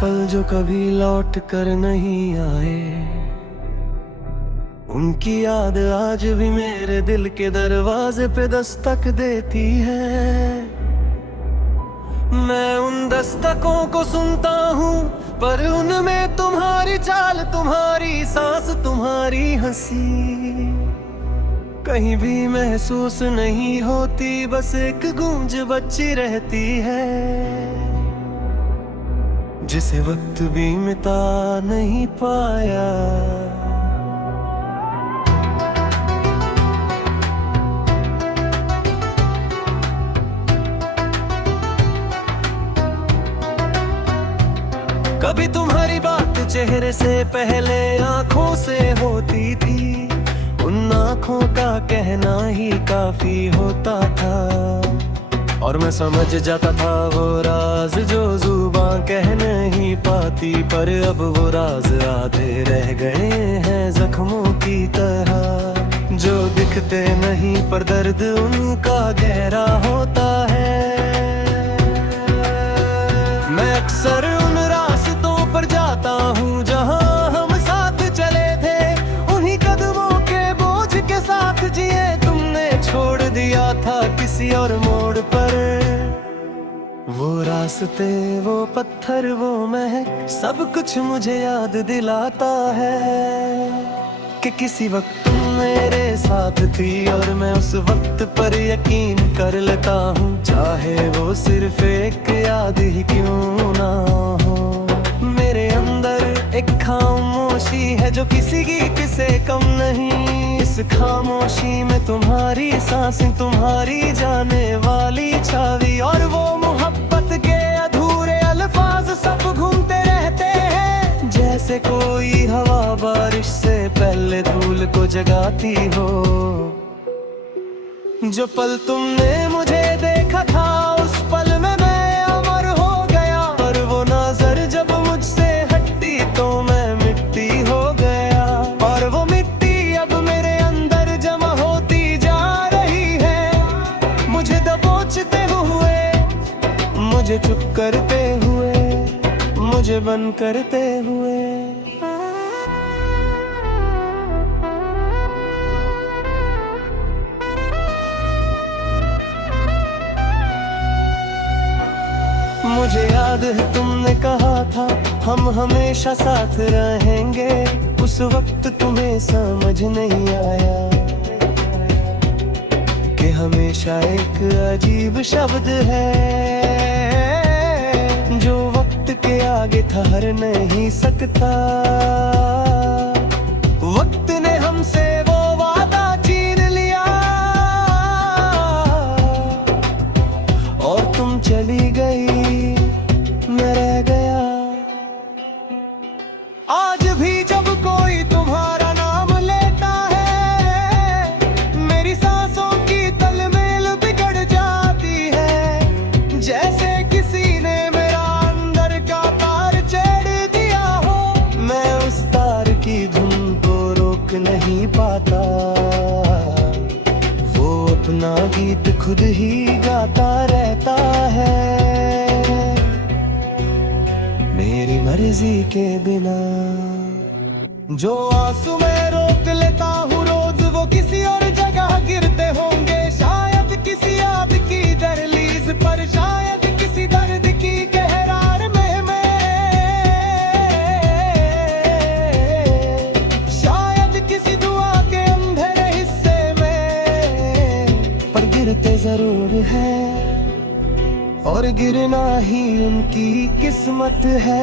पल जो कभी लौट कर नहीं आए, उनकी याद आज भी मेरे दिल के दरवाजे पे दस्तक देती है। मैं उन दस्तकों को सुनता हूँ, पर उनमें तुम्हारी चाल, तुम्हारी सांस, तुम्हारी हंसी कहीं भी महसूस नहीं होती। बस एक गूंज बची रहती है, जिसे वक्त भी मिटा नहीं पाया। कभी तुम्हारी बात चेहरे से पहले आंखों से होती थी, उन आंखों का कहना ही काफी होता था। और मैं समझ जाता था वो राज जो जुबां कह नहीं पाती, पर अब वो राज आधे रह गए हैं जख्मों की तरह, जो दिखते नहीं पर दर्द उनका गहरा होता है। मैं अक्सर उन रास्तों पर जाता हूँ जहाँ हम साथ चले थे, उन्हीं कदमों के बोझ के साथ जिए तुमने छोड़ दिया था किसी और मोड़ पर। वो रास्ते, वो पत्थर, वो महक, सब कुछ मुझे याद दिलाता है कि किसी वक्त तुम मेरे साथ थी, और मैं उस वक्त पर यकीन कर लेता हूँ, चाहे वो सिर्फ एक याद ही क्यों ना हो। मेरे अंदर एक खामोशी है जो किसी गीत से कम नहीं, इस खामोशी में तुम्हारी सांसें, तुम्हारी जाने वाली छावी, और वो मोहब्बत के अधूरे अल्फाज सब घूमते रहते हैं, जैसे कोई हवा बारिश से पहले धूल को जगाती हो। जो पल तुमने मुझे देखा था, उस पल में मैं अमर हो गया, और वो नजर जब मुझसे हटती तो मैं मिट्टी हो गया, और वो मिट्टी अब मेरे अंदर जमा होती जा रही है, मुझे दबोचते हुए, मुझे चुप करते हुए, मुझे बंद करते हुए। मुझे याद है तुमने कहा था हम हमेशा साथ रहेंगे, उस वक्त तुम्हें समझ नहीं आया कि हमेशा एक अजीब शब्द है, जो वक्त के आगे ठहर नहीं सकता। वक्त ने हमसे वो वादा छीन लिया, और तुम चली गई, मैं रह गया। आज भी जब कोई तुम्हारा नाम लेता है, मेरी सांसों की तालमेल बिगड़ जाती है, जैसे किसी ने मेरा अंदर का तार छेड़ दिया हो। मैं उस तार की धुन को रोक नहीं पाता, वो अपना गीत खुद ही गाता रहता है, मेरी मर्जी के बिना। जो आंसू मैं रोक लेता हूँ रोज, वो किसी और जगह गिरते होंगे, शायद किसी याद की दहलीज पर, शायद किसी दर्द की कहरार में मैं, शायद किसी दुआ के अंधेरे हिस्से में, पर गिरते जरूर है, और गिरना ही उनकी किस्मत है।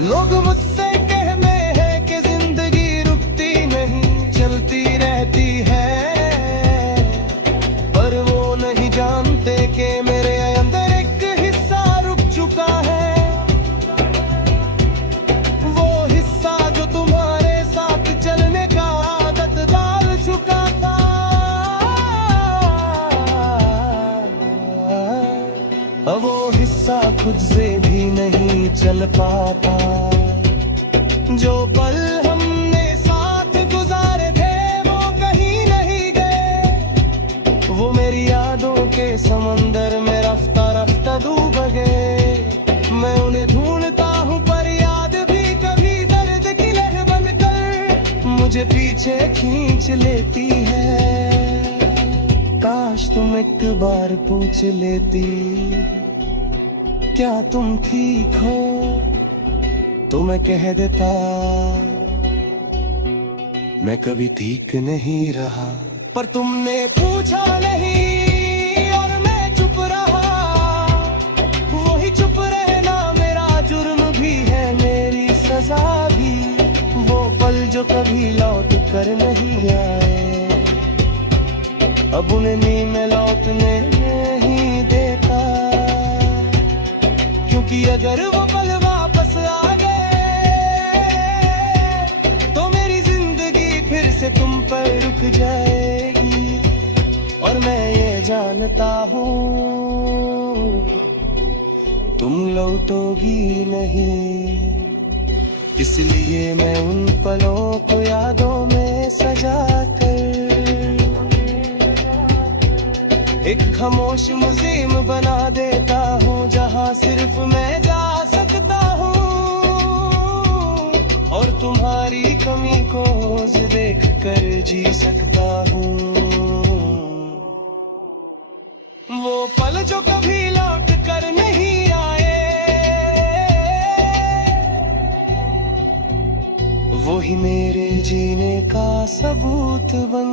लोग मुझसे कहने हैं कि जिंदगी रुकती नहीं, चलती रहती है, पर वो नहीं जानते कि मेरे अंदर एक हिस्सा रुक चुका है, वो हिस्सा जो तुम्हारे साथ चलने का आदत डाल चुका था। वो हिस्सा खुद से भी नहीं चल पाता, जो पल हमने साथ गुजारे थे वो कहीं नहीं गए, वो मेरी यादों के समंदर में रफ्ता रफ्ता डूब गए। मैं उन मुझे पीछे खींच लेती है। काश तुम एक बार पूछ लेती, क्या तुम ठीक हो, तो मैं कह देता मैं कभी ठीक नहीं रहा। पर तुमने पूछा नहीं और मैं चुप रहा। वही चुप रहना मेरा जुर्म भी है, मेरी सजा भी। वो पल जो कभी लौट कर नहीं आए, अब उन्हें मैं लौटने नहीं देता। क्योंकि अगर वो पल वापस आ गए तो मेरी जिंदगी फिर से तुम पर रुक जाएगी। और मैं ये जानता हूँ तुम लौटोगी नहीं। इसलिए मैं उन पलों को यादों में सजा कर एक खामोश म्यूजियम बना देता हूँ, जहाँ सिर्फ मैं जा सकता हूँ और तुम्हारी कमी को रोज देख कर जी सकता हूँ। वो पल जो कभी लौट कर नहीं आए, वो ही मेरे जीने का सबूत बन